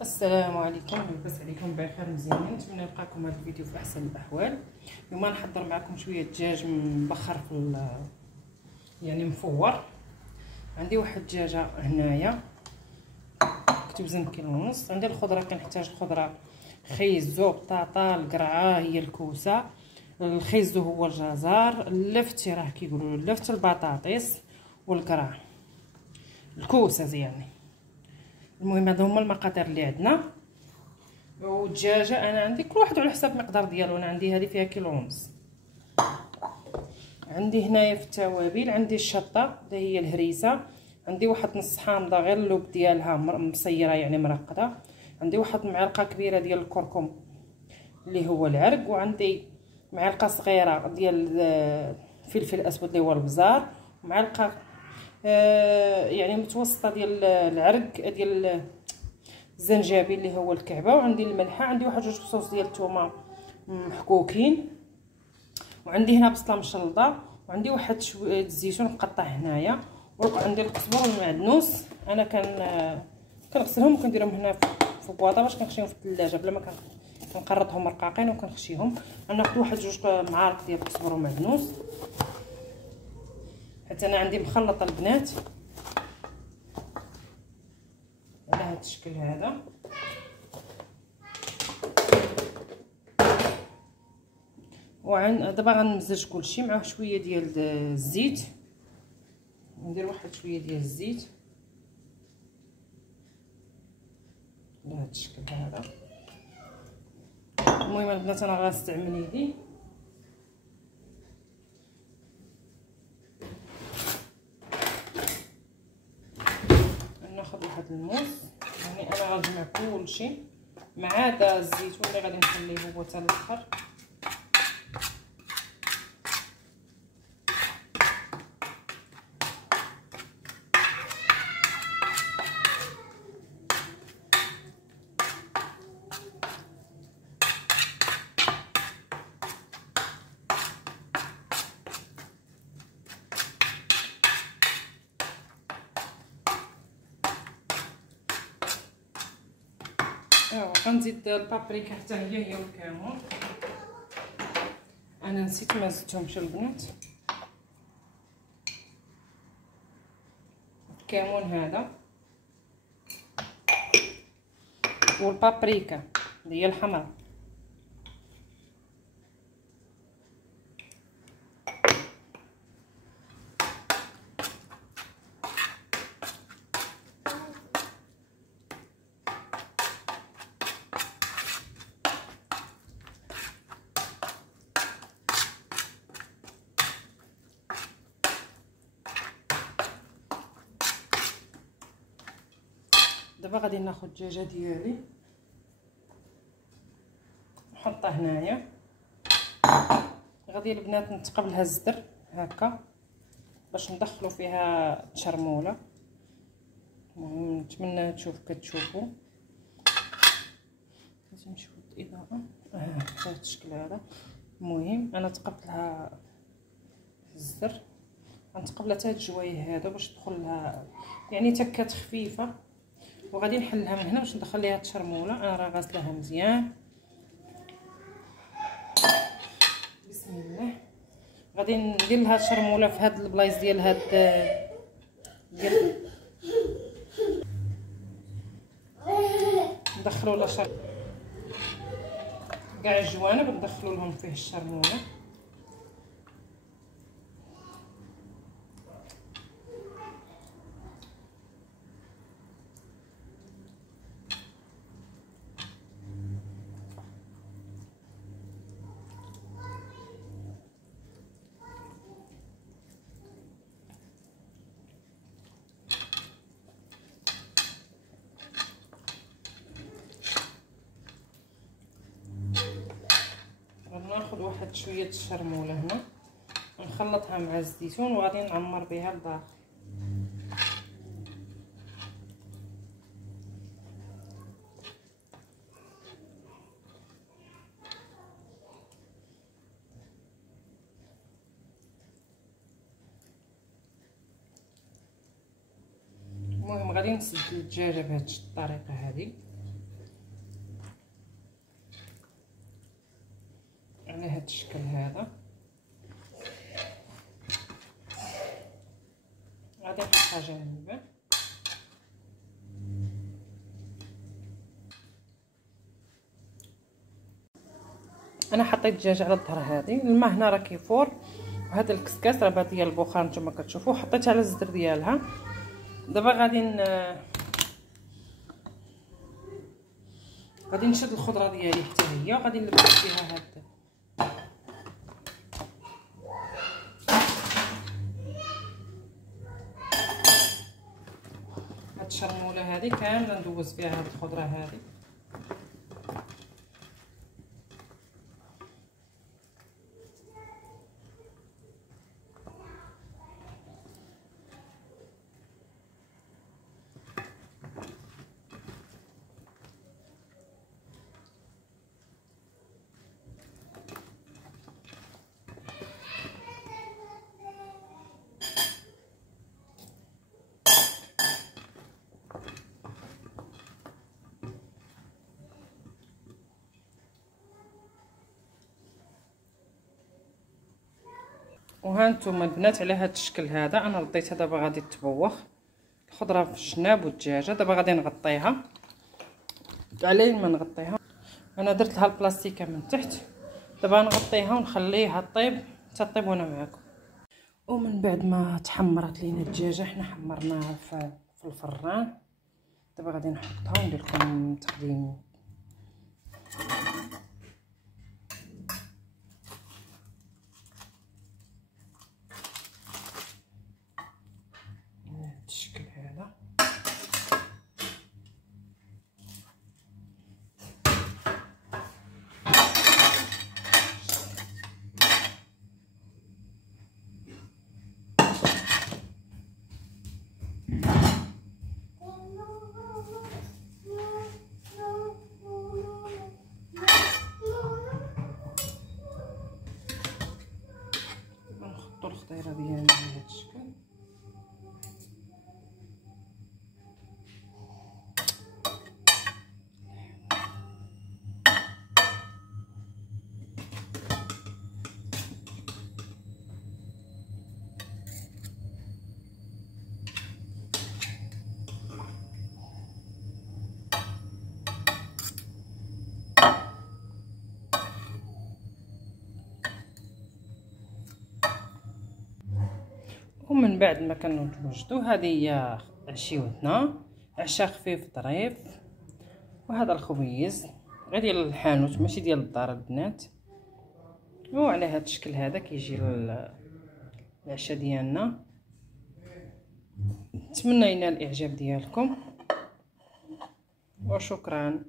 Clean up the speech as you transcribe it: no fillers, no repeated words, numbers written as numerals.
السلام عليكم، لاباس عليكم بخير مزيانين. نتمنى نلقاكم هذا الفيديو في احسن الاحوال. اليوم نحضر معكم شويه دجاج مبخر يعني مفور. عندي واحد الدجاجه هنايا كتوزن كيلو ونص. عندي الخضره، كنحتاج الخضره خيزو، بطاطا، القرعه هي الكوسه، الخيزو هو الجزر، اللفت راه كيقولوا اللفت، البطاطس والقرع، الكوسه يعني. المهم هادو هما المقادير اللي عندنا. والدجاجه انا عندي كل واحد على حسب المقدار ديالو. انا عندي هذه فيها كيلو ونص. عندي هنايا في التوابل عندي الشطه اللي هي الهريسه، عندي واحد نص حامضه غير اللوب ديالها مصيره يعني مرقده، عندي واحد معلقه كبيره ديال الكركم اللي هو العرق، وعندي معلقه صغيره ديال الفلفل الاسود اللي هو البزار، ومعلقه يعني متوسطه ديال العرق ديال الزنجبيل اللي هو الكعبه، وعندي الملحه، عندي واحد جوج فصوص ديال الثومه محكوكين، وعندي هنا بصله مشلضه، وعندي واحد شويه الزيتون مقطع هنايا، وعندي القزبر والمعدنوس. انا كنغسلهم وكنديرهم هنا في بواطه باش كنخشيهم في الثلاجه بلا ما كنقرطهم رقاقين وكنخشيهم. ناخذ واحد جوج معالق ديال القزبر والمعدنوس، حتى انا عندي مخلطه البنات على هذا الشكل هذا. دابا غنمزج كلشي مع شويه ديال الزيت. ندير واحد شويه ديال الزيت على هذا الشكل هذا. المهم البنات انا غنستعمل يدي. ناخذ واحد الموس، يعني انا غنجمع كلشي ما عدا الزيتون اللي غادي نخليه هو حتى الاخر. غنزيد البابريكا حتى هي والكمون. انا نسيت ما زدتهمش البنات. الكمون هذا والبابريكا اللي هي الحمراء. دابا غادي ناخذ الدجاجه ديالي نحطها هنايا. غادي البنات نتقبلها الزدر هكا باش ندخلوا فيها التشرموله. المهم نتمنى كتشوفوا. لازم نشوف الاضاءه بهذا الشكل هذا. المهم انا تقبلها الزدر، غنتقبلها حتى الجوايه هادو باش تدخل لها يعني تكات خفيفه، وغادي نحلها من هنا باش ندخل ليها التشرموله. انا راه غاسلاها مزيان. بسم الله. غادي ندير لها الشرموله في هاد البلايص ديال هاد ندخلوا لها كاع الجوانب ندخلوا لهم فيه الشرموله. ناخذ واحد شويه الشرموله هنا نخلطها مع الزيتون وغادي نعمر بها الداخل. المهم غادي نسد الدجاجه بهذه الطريقه هذه. الشكل هذا. غادي نحطها جانبا. انا حطيت الدجاج على الظهر هذه. الماء هنا راه كيفور، وهذا الكسكاس راه بات ديال البخار نتوما كتشوفوا، حطيت على الزدر ديالها. دابا غادي نشد الخضره ديالي حتى هي، وغادي نلبس فيها هاد الشرموله هذه كامله، ندوز فيها هاد الخضره هذه. وها نتوما البنات على هذا الشكل هذا انا رديتها. دابا غادي تطبوخ الخضره في الجناب والدجاجه. دابا غادي نغطيها. على ما نغطيها انا درت لها البلاستيكه من تحت. دابا نغطيها ونخليها طيب حتى طيب وانا معكم. ومن بعد ما تحمرت لينا الدجاجه، حنا حمرناها في الفران. دابا غادي نحطها وندير لكم تقديم. الشكل هذا نحطوا الخضيره ديالنا بهذا الشكل. ومن بعد ما كنوجدوا، هذه هي عشيوتنا، عشاء خفيف ظريف. وهذا الخبيز غير ديال الحانوت ماشي ديال الدار البنات. وعلى هذا الشكل هذا كيجي العشاء ديالنا. نتمنى ينال الاعجاب ديالكم وشكرا.